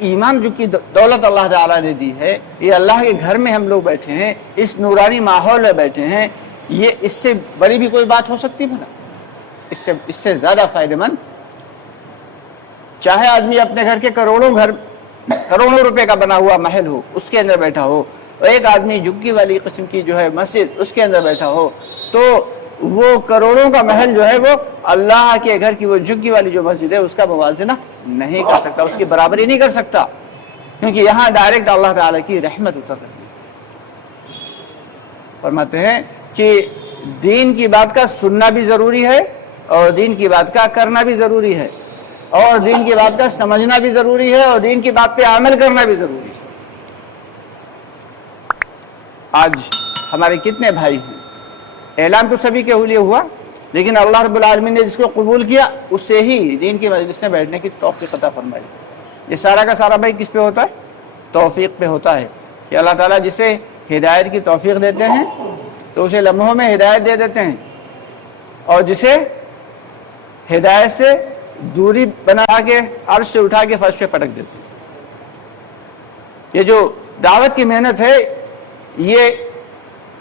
ایمان جو کی دولت اللہ تعالیٰ نے دی ہے، یہ اللہ کے گھر میں ہم لوگ بیٹھے ہیں، اس نورانی ماحول میں بیٹھے ہیں، یہ اس سے بڑی بھی کوئی بات ہو سکتی بنا؟ اس سے زیادہ فائدہ مند؟ چاہے آدمی اپنے گھر کے کروڑوں روپے کا بنا ہوا محل ہو، اس کے اندر بیٹھا ہو، اور ایک آدمی جھگی والی قسم کی جو ہے مسجد، اس کے اندر بیٹھا ہو، تو وہ کروڑوں کا محل جو ہے وہ اللہ کے گھر کی وہ جھگی والی جو مسجد ہے اس کا موازنہ نہیں کر سکتا، اس کی برابری نہیں کر سکتا، کیونکہ یہاں ڈائریکٹ اللہ تعالیٰ کی رحمت اتر رہی ہے۔ فرماتے ہیں کہ دین کی بات کا سننا بھی ضروری ہے، اور دین کی بات کا کرنا بھی ضروری ہے، اور دین کی بات کا سمجھنا بھی ضروری ہے، اور دین کی بات پہ عمل کرنا بھی ضروری ہے۔ آج ہمارے کتنے بھائی ہیں، اعلان تو سبھی کے لیے ہوا، لیکن اللہ رب العالمین نے جس کو قبول کیا اس سے ہی دین کی مجلس میں بیٹھنے کی توفیق عطا فرمائی۔ یہ سارا کا سارا بھائی کس پہ ہوتا ہے؟ توفیق پہ ہوتا ہے، کہ اللہ تعالیٰ جسے ہدایت کی توفیق دیتے ہیں تو اسے لمحوں میں ہدایت دے دیتے ہیں، اور جسے ہدایت سے دوری بنا کے عرش سے اٹھا کے فرش پہ پٹک دیتے ہیں۔ یہ جو دعوت کی محنت ہے، یہ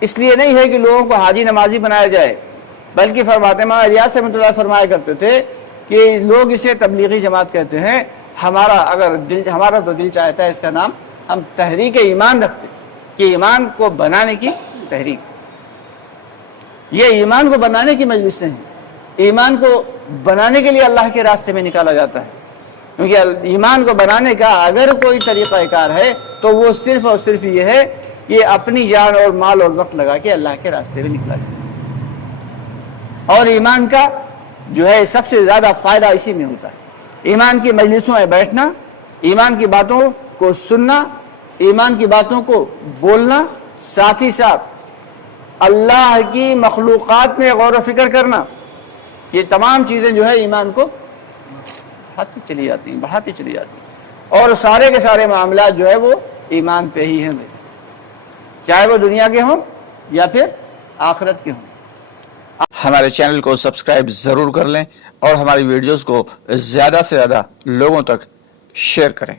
اس لیے نہیں ہے کہ لوگوں کو حاجی نمازی بنایا جائے، بلکہ فرماتے ہیں مولانا ریاض رحمۃ اللہ فرمایا کرتے تھے کہ لوگ اسے تبلیغی جماعت کہتے ہیں، ہمارا تو دل چاہتا ہے اس کا نام ہم تحریک ایمان رکھتے، کہ ایمان کو بنانے کی تحریک۔ یہ ایمان کو بنانے کی مجلسیں ہیں، ایمان کو بنانے کے لیے اللہ کے راستے میں نکالا جاتا ہے، کیونکہ ایمان کو بنانے کا اگر کوئی طریقہ کار ہے تو وہ صرف اور صرف یہ ہے کہ اپنی جان اور مال اور وقت لگا کے اللہ کے راستے میں نکلا جائے۔ اور ایمان کا جو ہے سب سے زیادہ فائدہ اسی میں ہوتا ہے، ایمان کی مجلسوں میں بیٹھنا، ایمان کی باتوں کو سننا، ایمان کی باتوں کو بولنا، ساتھ ہی ساتھ اللہ کی مخلوقات میں غور و فکر کرنا، یہ تمام چیزیں جو ہے ایمان کو بڑھاتی چلی جاتی ہیں، اور سارے کے سارے معاملات جو ہے وہ ایمان پہ ہی ہیں، چاہے وہ دنیا کے ہوں یا پھر آخرت کے ہوں۔ ہمارے چینل کو سبسکرائب ضرور کر لیں، اور ہماری ویڈیوز کو زیادہ سے زیادہ لوگوں تک شیئر کریں۔